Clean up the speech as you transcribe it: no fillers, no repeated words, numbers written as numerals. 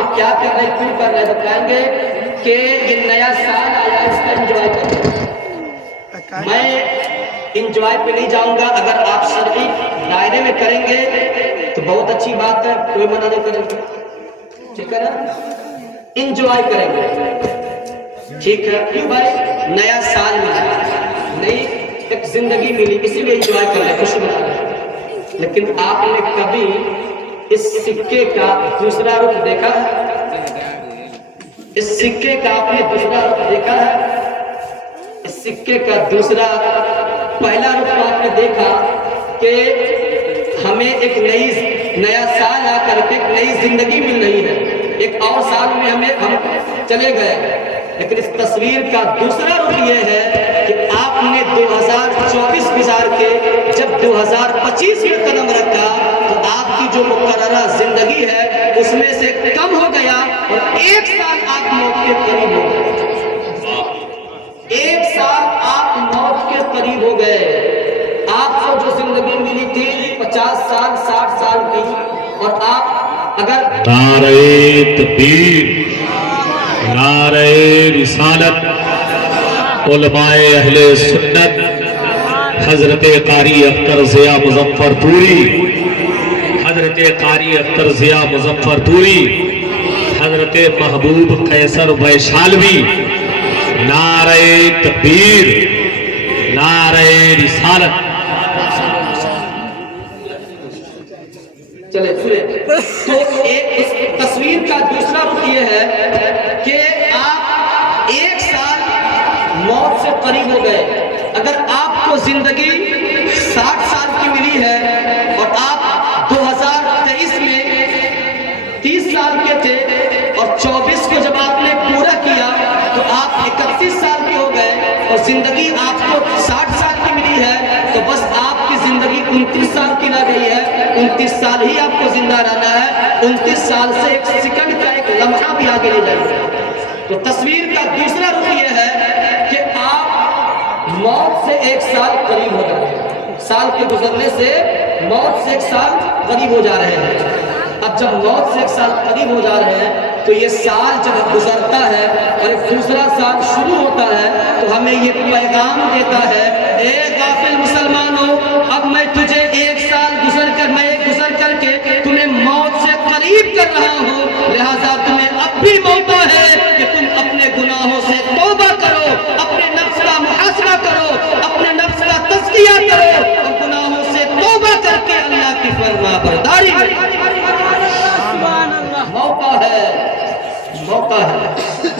یہ کیا کر رہے کیوں کر رہے؟ بتائیں گے کہ یہ نیا سال آیا اس کا انجوائے کریں. میں انجوائے پہ نہیں جاؤں گا. اگر آپ شرعی دائرے میں کریں گے تو بہت اچھی بات ہے, کوئی منع نہیں کریں گے, ٹھیک ہے نا. انجوائے کریں گے, ٹھیک ہے. کیوں بھائی؟ نیا سال ملا, نئی ایک زندگی ملی, اسی لیے انجوائے کر رہے ہیں, خوشی منا رہے ہیں. لیکن آپ نے کبھی اس سکے کا دوسرا رخ دیکھا ہے؟ اس سکے کا آپ نے دوسرا رخ دیکھا ہے؟ اس سکے کا دوسرا پہلا رخ آپ نے دیکھا کہ ہمیں ایک نیا سال آ کر کے ایک نئی زندگی مل رہی ہے, ایک اور سال میں ہم چلے گئے. لیکن اس تصویر کا دوسرا رخ یہ ہے کہ آپ نے 2024 گزار کے جب 2025 میں قدم رکھا تو آپ کی جو مقررہ زندگی ہے اس میں سے کم ہو گیا اور ایک سال آپ موت کے قریب ہو گئے. ایک سال آپ موت کے قریب ہو گئے. آپ کو جو زندگی ملی تھی 50 سال 60 سال کی, اور آپ اگر نعرہ تکبیر, نعرہ رسالت, علماء اہل سنت, حضرت قاری اختر ضیاء مظفر پوری, حضرت قاری اختر ضیاء مظفر پوری, حضرت محبوب قیصر ویشالوی, نعرہ تکبیر, نعرہ رسالت. چلے سنیں, تو ایک اس تصویر کا دوسرا رخ یہ ہے کہ آپ ایک سال موت سے قریب ہو گئے. اگر آپ کو زندگی 60 سال کی ملی ہے اور آپ 2023 میں 30 سال کے تھے اور 24 کو جب آپ نے پورا کیا تو آپ 31 سال کے ہو گئے, اور زندگی آپ کو 60 سال کی ملی ہے تو بس آپ کی زندگی 29 سال کی رہ گئی ہے. 29 سال ہی آپ کو زندہ رہنا ہے. 29 سال سے ایک سیکنڈ کا ایک لمحہ بھی آگے لے جائیں گے. تو تصویر کا دوسرا رخ یہ ہے کہ آپ موت سے ایک سال قریب ہو جا رہے ہیں. سال کے گزرنے سے موت سے ایک سال قریب ہو جا رہے ہیں. اب جب موت سے ایک سال قریب ہو جا رہے ہیں تو یہ سال جب گزرتا ہے اور ایک دوسرا سال شروع ہوتا ہے تو ہمیں یہ پیغام دیتا ہے, اے غافل مسلمانوں, اب میں تجھے ایک سال گزر کر کے تمہیں موت سے قریب کر رہا ہوں, لہذا تمہیں اب بھی موقع ہے کہ تم اپنے گناہوں سے توبہ کرو, اپنے نفس کا محاسبہ کرو, اپنے نفس کا تزکیہ کرو اور گناہوں سے توبہ کر کے اللہ کی فرما برداری کرو. موقع ہے, موقع ہے.